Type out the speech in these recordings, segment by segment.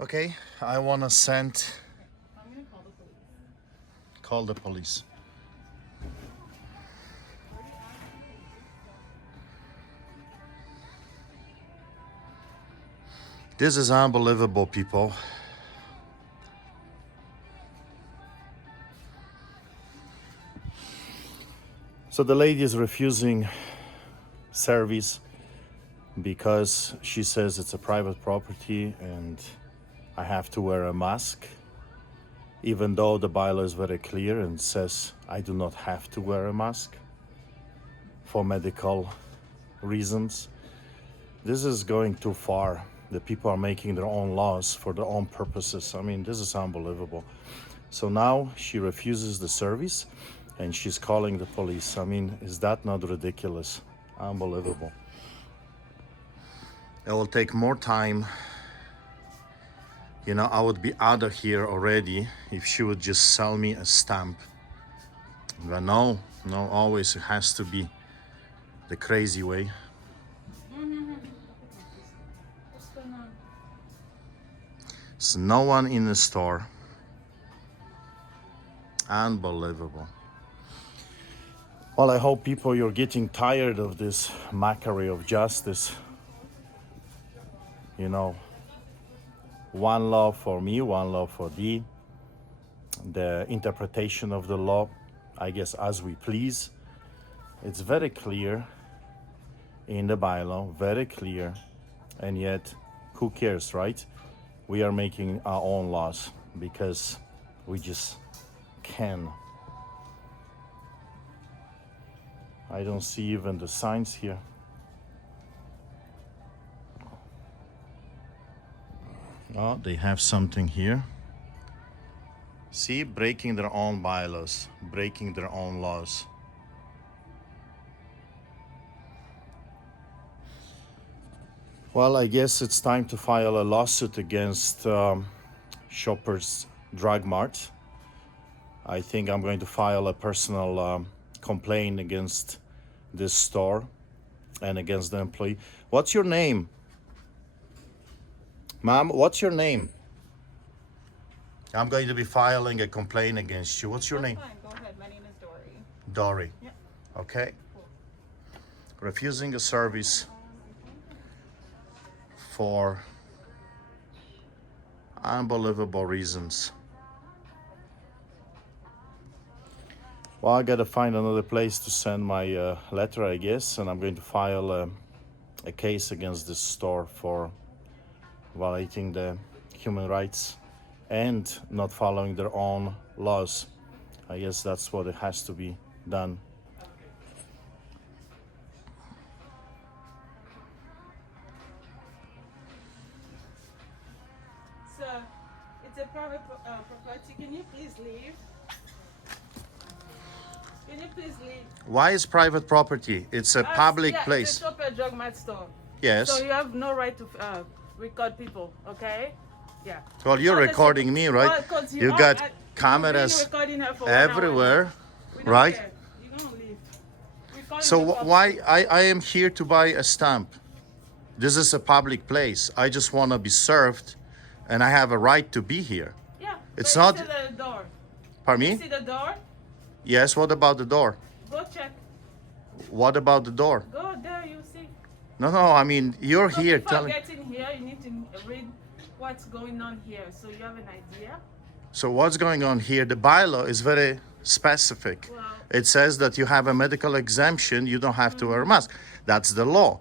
Okay, I want to send. I'm gonna call the police. Call the police. This is unbelievable, people. So the lady is refusing service because she says it's a private property and I have to wear a mask, even though the bylaw is very clear and says I do not have to wear a mask for medical reasons. This is going too far. The people are making their own laws for their own purposes. I mean, this is unbelievable. So now she refuses the service and she's calling the police. I mean, is that not ridiculous? Unbelievable. It will take more time. You know, I would be out of here already if she would just sell me a stamp. But no, always it has to be the crazy way. What's going on? There's no one in the store. Unbelievable. Well, I hope people, you're getting tired of this mockery of justice. You know, one law for me, one law for thee. The interpretation of the law, I guess, as we please. It's very clear in the bylaw, very clear. And yet, who cares, right? We are making our own laws because we just can. I don't see even the signs here. Oh, they have something here. See, breaking their own bylaws, breaking their own laws. Well, I guess it's time to file a lawsuit against Shoppers Drug Mart. I think I'm going to file a personal complaint against this store and against the employee. What's your name? Ma'am, what's your name? I'm going to be filing a complaint against you. What's your name? Fine, go ahead. My name is Dory. Dory. Yeah. Okay. Refusing a service for unbelievable reasons. Well, I gotta find another place to send my letter, I guess, and I'm going to file a case against this store for violating the human rights and not following their own laws. I guess that's what it has to be done. Sir, it's a private property. Can you please leave? Can you please leave? Why is private property? It's a public It's place. a Shoppers Drug Mart store. Yes. So you have no right to record people, okay? Yeah. Well, you're recording me, right? Well, 'cause You are, got you've cameras been recording her for 1 hour now. everywhere, We don't right? care. You're gonna leave. We're calling So the cops. why I am here to buy a stamp? This is a public place. I just want to be served and I have a right to be here. Yeah. It's but not- You see the door. Pardon You me? see the door? Yes, what about the door? Go check. What about the door? Go there. You see. No, I mean, you're So here before telling. getting here, you need to read what's going on here, so you have an idea. So what's going on here? The bylaw is very specific. Well- It says that you have a medical exemption, you don't have to wear a mask. That's the law.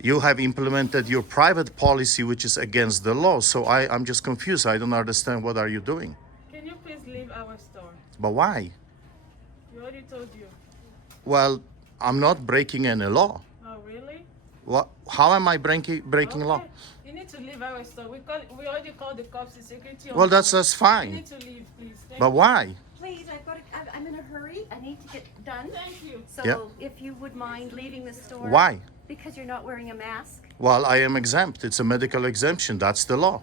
You have implemented your private policy, which is against the law. So I'm just confused. I don't understand what are you doing. Can you please leave our store? But why? We already told you. Well, I'm not breaking any law. Oh, really? What? How am I breaking law? Okay. You need to leave our store. We already called the cops, the security. Well, that's You fine. need to leave, please. Thank But you. why? Please, I'm in a hurry. I need to get done. Thank you. So Yeah. if you would mind leaving the store. Why? Because you're not wearing a mask, Well, I am exempt. It's a medical exemption. That's the law.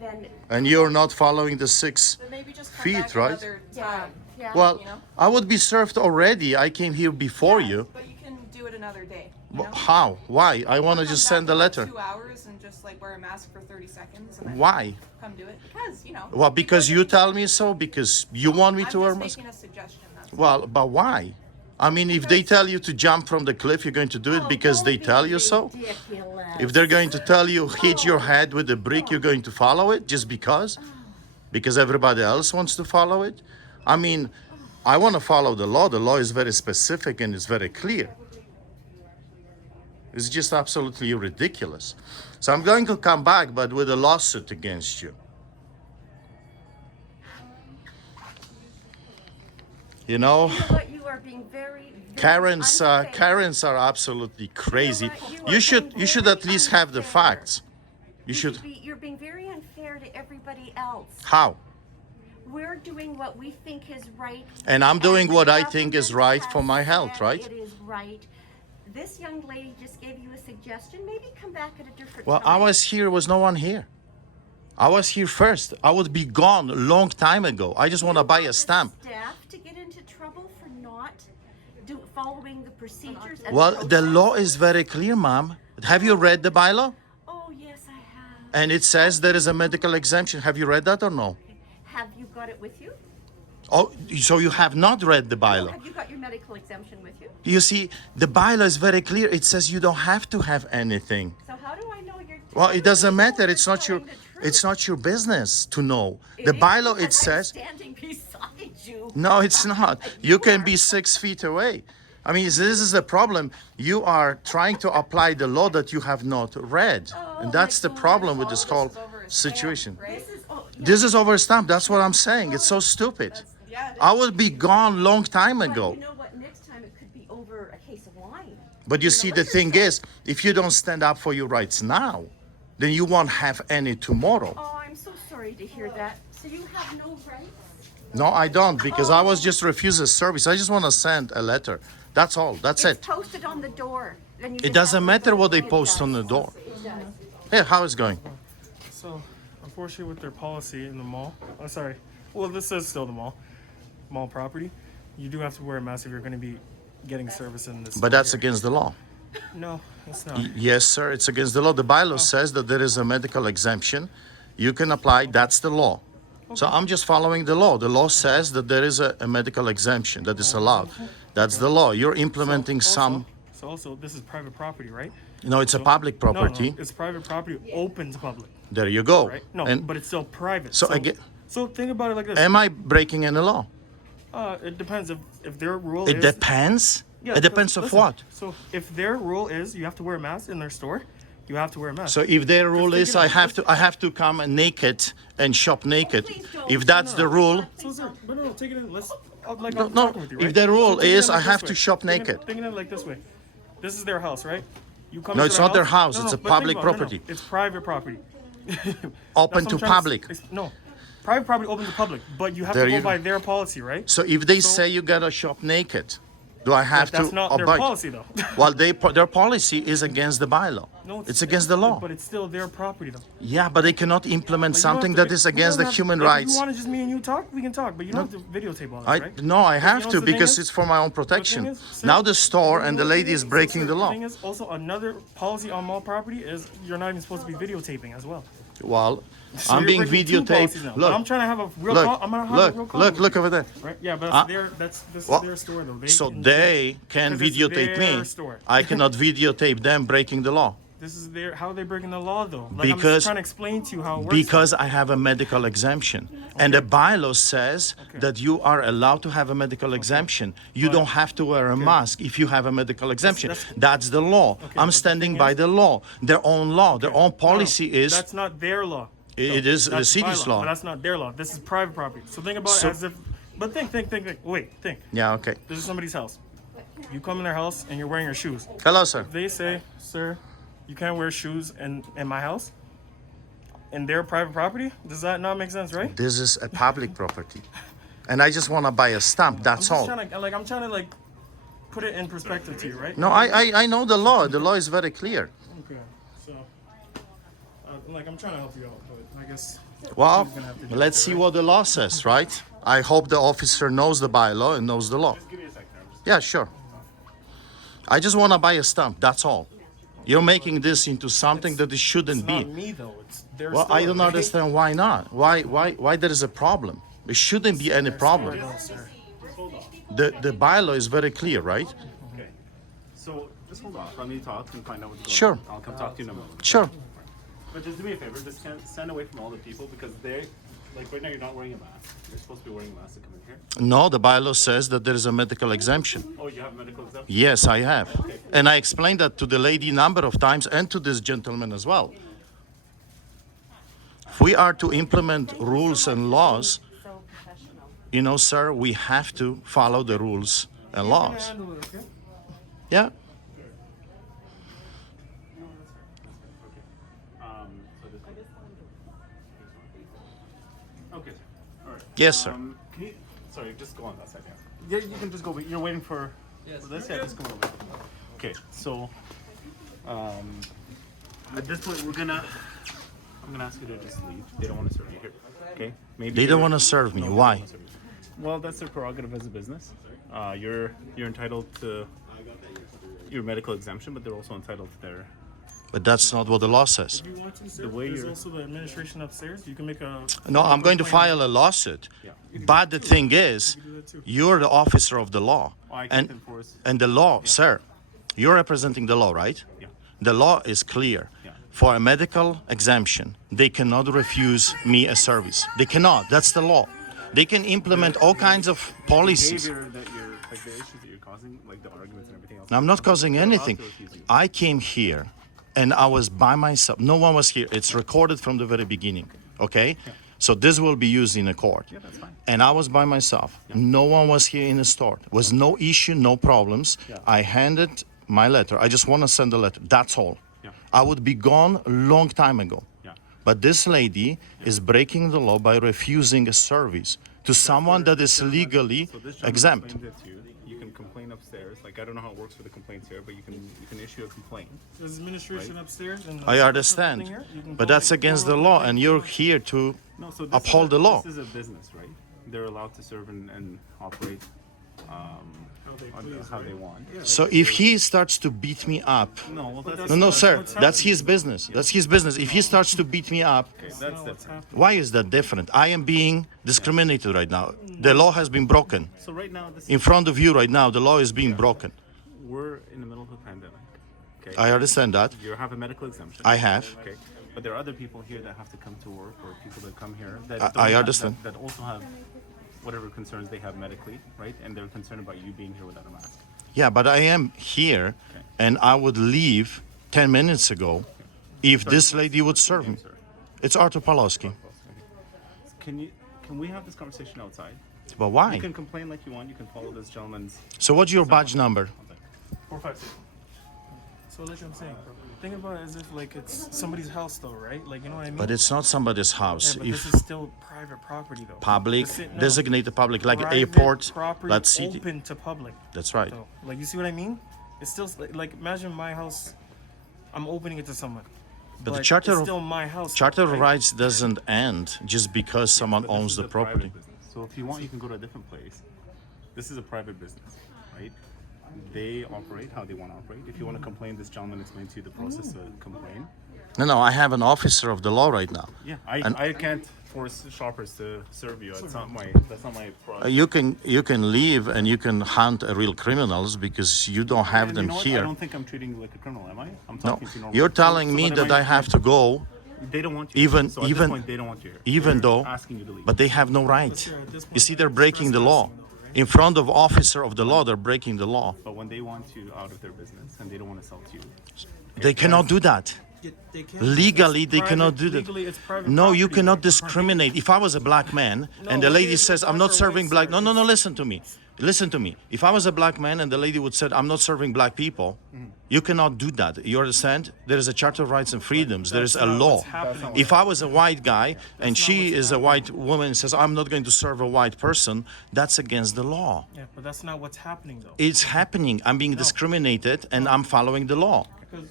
then And you're not following the 6 But maybe just come feet, back right? another yeah, time. yeah. Well, You know? I would be served already. I came here before you. But you can do it another day. You But know? how? Why? I want to Come just back send a in like letter. 2 hours and just like wear a mask for 30 seconds and then Why? come do it? Because, you know. Well, because you tell me so, because you want me to wear a I'm mask? just making a suggestion. That's all. Well, but why? I mean, if they tell you to jump from the cliff, you're going to do it Oh, because don't they be tell you so? ridiculous. If they're going to tell you hit your head with a brick, you're going to follow it just because? Because everybody else wants to follow it? I mean, I want to follow the law. The law is very specific and it's very clear. It's just absolutely ridiculous. So I'm going to come back, but with a lawsuit against you. You know? You know what? You are being very Karens, unfair. Karens are absolutely crazy. what? You You are should, being you should very at least have the unfair. facts. You should. You're being very unfair to everybody else. How? We're doing what we think is right. And I'm doing the what I think is government right for has my health, said right? It is right. This young lady just gave you a suggestion. Maybe come back at a different Well, time. I was here, was no one here. I was here first. I would be gone a long time ago. I just want to buy a stamp. Staff to get into trouble for not following the procedures. And Well, the process? law is very clear, ma'am. Have you read the bylaw? Oh yes, I have. And it says there is a medical exemption. Have you read that or no? Have you got it with you? Oh, so you have not read the bylaw. Have you got your medical exemption with you? You see, the bylaw is very clear. It says you don't have to have anything. So how do I know you're? Well, it doesn't matter. You're It's not your telling the truth. it's not your business to know. It The is bylaw it because I'm says standing beside you. no, it's not. You can be 6 feet away. I mean, this is the problem. You are trying to apply the law that you have not read. And that's the problem with this whole situation. This is overstamped. That's what I'm saying. It's so stupid. I would be gone long time But ago. you know what? Next time it could be over a case of wine. But you see, the thing is, if you don't stand up for your rights now, then you won't have any tomorrow. Oh, I'm so sorry to hear that. So you have no rights? No, I don't, because I was just refused a service. I just want to send a letter. That's all. That's It's it. posted on the door. Then you It just doesn't have to matter go what they see it post does. on the door. It does. Hey, how is it going? So, unfortunately, with their policy in the mall, oh, sorry, well, this is still the mall property. You do have to wear a mask if you're going to be getting service in this. But that's area. against the law. No, it's not. Yes, sir, it's against the law. The bylaw says that there is a medical exemption. You can apply, that's the law. So I'm just following the law. The law says that there is a medical exemption that is allowed. That's the law. You're implementing some. So also, this is private property, right? No, it's a public property. No, it's private property, open to public, There you go. right? No, And but it's still private. so again, So think about it like this. am I breaking any law? It depends if their rule It is. depends. Yeah, It depends of listen, what. So if their rule is you have to wear a mask in their store, you have to wear a mask. So if their rule think is of it- I have to come naked and shop naked. please don't. If that's the rule, So, sir, no, take it in. Let's, like, No, I'm no, talking with you, if right? the rule So think of is it I like have this to way. shop Think of it- naked. Thinking of it like this way. This is their house, right? You come No, into it's not their house, it's a but think public about it. property. It's private property. Open That's to what I'm trying public. No, private property open to public, but you have There to you go go. by their policy, right? So if they say you gotta shop naked, do I have That's to not their abide? policy, though. Well, their policy is against the bylaw. No, It's against the law. But it's still their property, though. Yeah, but they cannot implement Like, you don't something have to- that is you against don't the have- human if rights. you want to just me and you talk, we can talk, but you don't have to videotape all this, right? No, I But have you know to what the thing because is? it's for my own protection. is, sir, Now the store and the you know, lady is breaking the The law. thing is, also another policy on mall property is you're not even supposed to be videotaping as well. Well, So I'm you're being breaking two policies videotaped. now. But Look, I'm trying to have a real. look, I'm gonna have a real look, call look, with look you. over there. Right? Yeah, but Uh, this well, is their store though. So they can 'cause it's videotape their me. store. I cannot videotape them breaking the law This is their. How are they breaking the law though? Like, I'm Because- just trying to explain to you how it works. because I have a medical exemption. And the bylaw says that you are allowed to have a medical exemption. You don't have to wear a mask if you have a medical exemption. That's the law. but I'm the standing thing by is- the law. Their own law, their own policy is. That's not their law. It is the That's city's bylaw, law. But that's not their law. This is private property. So think about So- it as if. But think. Wait, think. Yeah, okay. This is somebody's house. You come in their house and you're wearing your shoes. Hello, sir. They say, sir, you can't wear shoes in my house. In their private property. Does that not make sense, right? This is a public property. And I just want to buy a stamp, that's I'm all. just trying to put it in perspective to you, right? No, I know the law. The law is very clear. Okay. So, I'm trying to help you out, but I guess. Well, He's gonna have to do let's it, see right? what the law says, right? I hope the officer knows the bylaw and knows the law. Yeah, sure. I just want to buy a stamp, that's all. You're making this into something that it shouldn't It's be. not me though. It's their Well, store, I don't right? understand why not. Why there is a problem? There shouldn't be any Their problem. store, though, sir. The bylaw is very clear, right? Okay. So just hold on. Let me talk and find out what's going Sure. on. I'll come talk to you in a moment. Sure. But just do me a favor. Just stand away from all the people because they're like right now you're not wearing a mask. You're supposed to be wearing a mask to come in here. No, the bylaw says that there is a medical exemption. Oh, you have medical exemption. Yes, I have. And I explained that to the lady number of times and to this gentleman as well. If we are to implement rules and laws, So professional. you know, sir, we have to follow the rules and laws. Handle it, okay? Yeah. So this okay. All right. Yes, sir. Can you, sorry, just go on that second. Yeah, you can just go. You're waiting for this. Yeah, just come over. Okay, so at this point, I'm gonna ask you to just leave. They don't want to serve you here. Okay? Maybe They don't want to serve me. No, they don't Why? wanna serve you. Well, that's their prerogative as a business. You're entitled to your medical exemption, but they're also entitled to their. But that's not what the law says. If you want to, sir, The way there's you're- also the administration upstairs. You can make a. No, I'm going to file a lawsuit. Yeah. But the thing is, do that too. you're the officer of the law. Oh, I can't And enforce. and the law, sir, you're representing the law, right? Yeah. The law is clear. Yeah. For a medical exemption, they cannot refuse me a service. They cannot. That's the law. They can implement all kinds of policies. Behavior that you're like the issues that you're causing, like the arguments and everything else. I'm not causing They're allowed anything. to refuse you. I came here and I was by myself. No one was here. It's recorded from the very beginning. Okay? So this will be used in a court. Yeah, that's fine. And I was by myself. No one was here in the store. Was no issue, no problems. Yeah. I handed my letter. I just want to send a letter. That's all. Yeah. I would be gone a long time ago. Yeah. But this lady is breaking the law by refusing a service to someone that is legally So this gentleman exempt. explained it to you. You can complain upstairs. Like I don't know how it works for the complaints here, but you can issue a complaint. There's administration upstairs. And I understand. But that's against the law, and you're here to No, so this uphold is the law. This is a business, right? They're allowed to serve and operate how they want. So if he starts to beat me up, No, well, that's no, That's sir, what's that's happening. his business. That's his business. If he starts to beat me up, that's That's what's different. happening. why is that different? I am being discriminated right now. The law has been broken. So right now, this In front of you right now, the law is being broken. we're in the middle of a pandemic. Okay. I understand that. You have a medical exemption. I have. Okay. But there are other people here that have to come to work, or people that come here that I don't have- understand. that also have whatever concerns they have medically, right? And they're concerned about you being here without a mask. Yeah, but I am here, and I would leave 10 minutes ago if this lady would serve me. Sir. It's Artur Palowski. Can we have this conversation outside? But You why? can complain like you want. You can follow this gentleman's. So what's your badge number? 456. So like I'm saying, think about it as if like it's somebody's house though, right? Like you know what I mean? But it's not somebody's yeah, house. but If this is still private property though. public, This is- no, designated public, like private airport, property like city. open to public. That's right. So, like you see what I mean? It's still like imagine my house. I'm opening it to someone. But the charter it's of still my house. charter of right? rights doesn't end just because someone But this owns is the a private property. business. So if you want, you can go to a different place. This is a private business, right? They operate how they want to operate. If you want to complain, this gentleman explained to you the process to complain. No, I have an officer of the law right now. Yeah, And- I can't force shoppers to serve you. That's not my product. You can leave and you can hunt real criminals because you don't have And them you know what? I here. don't think I'm treating you like a criminal, am I? I'm No, talking to you normally. you're telling So me then am that I have to go, They don't want you. here. even- So at even- this point, they don't want you here. even They're though, asking you to leave. but they have no right. Sir, at this You point, see, they're breaking the law. In front of officer of the law, they're breaking the law. But when they want you out of their business and they don't want to sell to you, They cannot do that. They can't- Legally, it's they private- cannot do that. legally, it's private No, you property. cannot discriminate. If I was a black man and the No, lady it's says, I'm black not or serving white, black. sir. No, listen to me. Listen to me. If I was a black man and the lady would said, I'm not serving black people, you cannot do that. You understand? There is a Charter of Rights and Freedoms. There is a not law. what's happening. If I was a white guy and she is a white woman and says, I'm not going to serve a white person, that's against the law. Yeah, but that's not what's happening though. It's happening. I'm being discriminated and I'm following the law. Because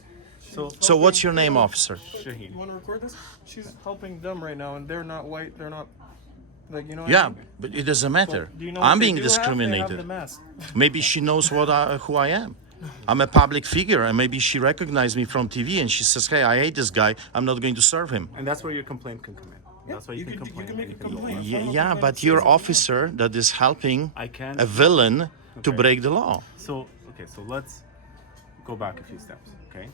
So what's your name, officer? Shaheen. you want to record this? She's helping them right now, and they're not white. They're not like you know. What I Yeah, mean? but it doesn't matter. Do you know what I'm they being do have? They have discriminated. the mask. Maybe she knows who I am. I'm a public figure, and maybe she recognized me from TV, and she says, "Hey, I hate this guy. I'm not going to serve him." And that's where your complaint can come in. That's why you can complain. You can make a and go complaint. on. Yeah, but you're officer that is helping I can. a villain to Okay. break the law. So let's go back a few steps. Okay.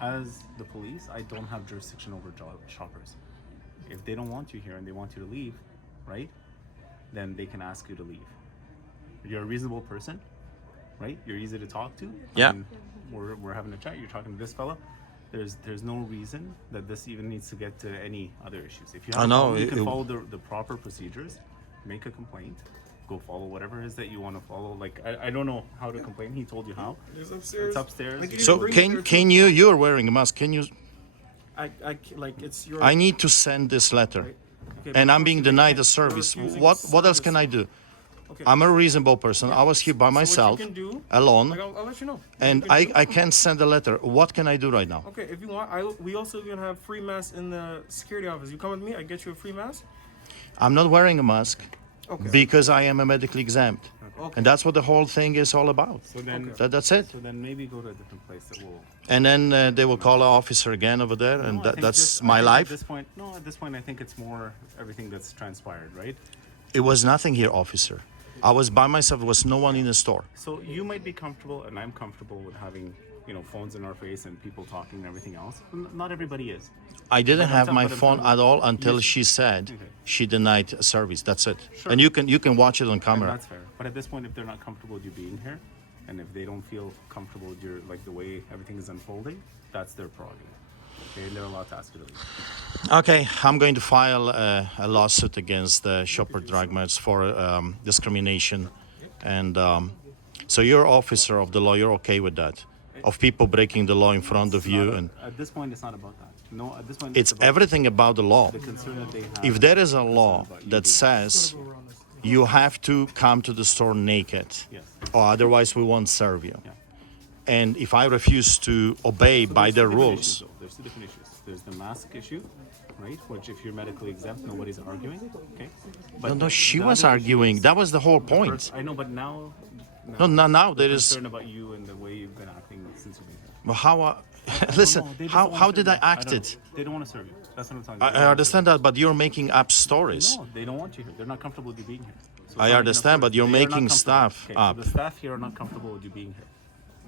As the police, I don't have jurisdiction over shoppers. If they don't want you here and they want you to leave, right? Then they can ask you to leave. You're a reasonable person, right? You're easy to talk to. Yeah. I mean, we're having a chat. You're talking to this fella. There's no reason that this even needs to get to any other issues. If you have I a know, problem, you can it- follow the proper procedures, make a complaint, go follow whatever it is that you want to follow. Like I don't know how to complain. He told you how. It's upstairs. It's upstairs. Like, you So bring it there can too. you're wearing a mask? Can you? Like it's your. I need to send this letter, Okay, and but I'm being you're denied a refusing service. What else can I do? Okay. I'm a reasonable person. I was here by So what you myself, can do, alone, like, I'll let you know. and You can do- I can't send a letter. What can I do right now? Okay, if you want, we also gonna have free masks in the security office. You come with me, I get you a free mask. I'm not wearing a mask Okay. because I am a medically exempt, Okay. and that's what the whole thing is all about. So then, That's it. so then maybe go to a different place that will. And then they will call an officer again over there, and No, I think that's this- I my think life. At this point, I think it's more everything that's transpired, right? It was nothing here, officer. I was by myself. There was no one in the store. So you might be comfortable, and I'm comfortable with having, phones in our face and people talking and everything else. Not everybody is. I didn't have my but I'm phone telling at you, all until you- she said Okay. she denied service. That's it. Sure. And you can watch it on And camera. that's fair. But at this point, if they're not comfortable with you being here, and if they don't feel comfortable with your the way everything is unfolding, that's their prerogative. Okay, and they're allowed to ask you to leave. Okay, I'm going to file a lawsuit against the Shoppers Drug Mart for discrimination, and so you're officer of the law. You're okay with that? Of people breaking the law in front of you, and At this point, it's not about that. No, at this point, it's about everything about the law. the concern that they have. If there is a law about you that being- says you have to come to the store naked, Yes. or otherwise we won't serve you. Yeah. And if I refuse to obey by There's their two different rules, issues, though. There's two different issues. There's the mask issue, right? Which, if you're medically exempt, nobody's arguing. Okay. But no, she the was other issue arguing. is That was the whole the point. first- I know, but now. No, now there is. Concern about you and the way you've been acting since you've been here. Well, how? Listen, No, they just how don't how wanna did serve I you. act don't it? know. They don't want to serve you. That's what I'm telling you. They I don't wanna understand serve that, but you're making up you. stories. No, they don't want you here. They're not comfortable with you being here. So it's I not making understand, up but stories. you're They are not making comfortable. stuff Okay, up. So the staff here are not comfortable with you being here.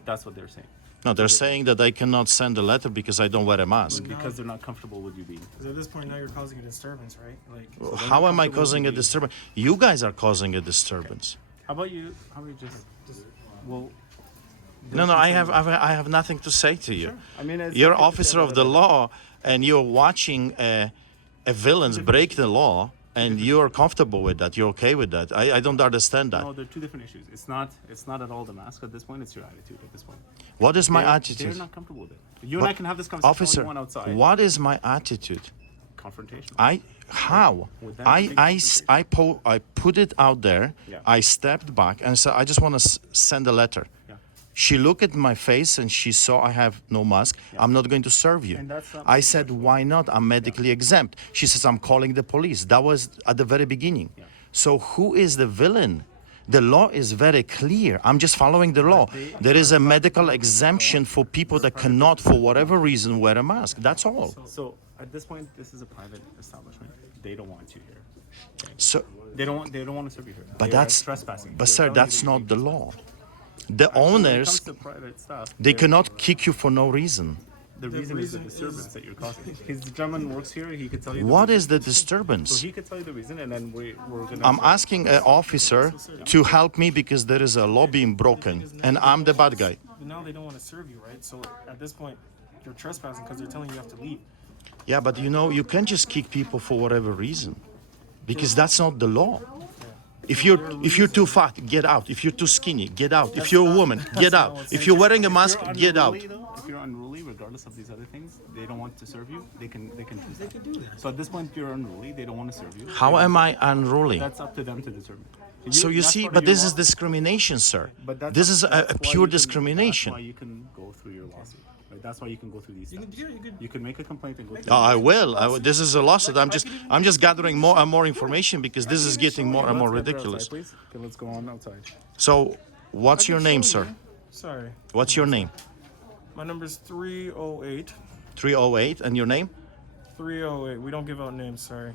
That's what they're saying. No, they're saying that I cannot send a letter because I don't wear a mask. Because they're not comfortable with you being here. Because at this point now you're causing a disturbance, right? Like. How am I comfortable causing a with you. disturbance? You guys are causing a disturbance. How about you? How about you just well. No, I have nothing to say to you. I mean, it's You're okay to officer say of the whatever. law, and you're watching a villains break the law, and you're comfortable with that. You're okay with that. I don't understand that. No, they're two different issues. It's not at all the mask at this point. It's your attitude at this point. What is my They're attitude? not comfortable with it. You and I can have this conversation all Officer, you want outside. what is my attitude? Confrontation. How? With them, I put it out there. Yeah. I stepped back and said, I just want to send a letter. Yeah. She looked at my face and she saw I have no mask. I'm not going to serve you. And that's not I said, why not? I'm medically exempt. She says, I'm calling the police. That was at the very beginning. Yeah. So who is the villain? The law is very clear. I'm just following the law. There is a medical exemption for people that cannot, for whatever reason, wear a mask. That's all. So at this point, this is a private establishment. They don't want you here. So, They don't want to serve you here. but They are that's, trespassing. but They're sir, telling you that's that not you're the law. The When it comes owners, to private stuff, they they're- cannot kick you for no reason. The reason is the disturbance that you're causing. His gentleman works here. He could tell you. What the is the reason. So disturbance? he could tell you the reason, and then we're gonna. I'm asking an officer to help me because there is a law being broken, and I'm the bad guy. But now they don't want to serve you, right? So at this point, you're trespassing because they're telling you have to leave. Yeah, but you can't just kick people for whatever reason, because that's not the law. If you're too fat, get out. If you're too skinny, get out. If you're a woman, get out. If you're wearing a mask, get out. If you're unruly, regardless of these other things, they don't want to serve you. They can choose. They can do that. So at this point, you're unruly. They don't want to serve you. How am I unruly? That's up to them to determine. So you that's see, part of but your this is law. discrimination, sir. But that's This is that's a why pure you can- discrimination. That's why you can go through your lawsuit. Right? That's why you can go through these. You steps. could. You can make a complaint and go. through I the- will. This is a lawsuit. I'm just gathering more and more information because this is getting more and more Let's get there ridiculous. outside, please. Okay, let's go on outside. So, what's your name, sir? Sorry. What's your name? My number's 308. 308, and your name? 308. We don't give out names, sorry.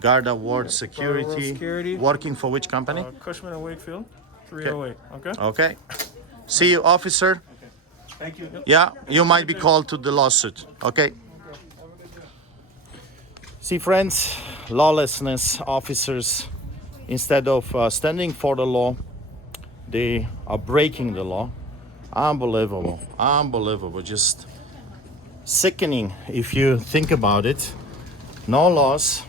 Garda Ward Security. Security. Working for which company? Cushman and Wakefield. 308. Okay? Okay. See you, officer. Thank you. Yeah, you might be called to the lawsuit. Okay. See, friends, lawlessness officers, instead of standing for the law, they are breaking the law. Unbelievable. Unbelievable. Just sickening if you think about it. No laws,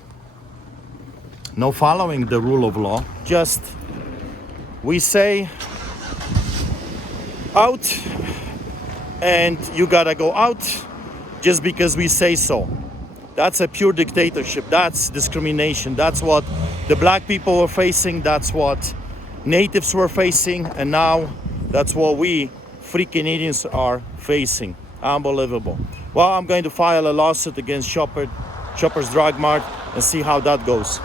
no following the rule of law. Just we say out, and you gotta go out just because we say so. That's a pure dictatorship. That's discrimination. That's what the black people were facing. That's what natives were facing. And now that's what we freaking Indians are facing. Unbelievable. Well, I'm going to file a lawsuit against Shoppers Drug Mart and see how that goes.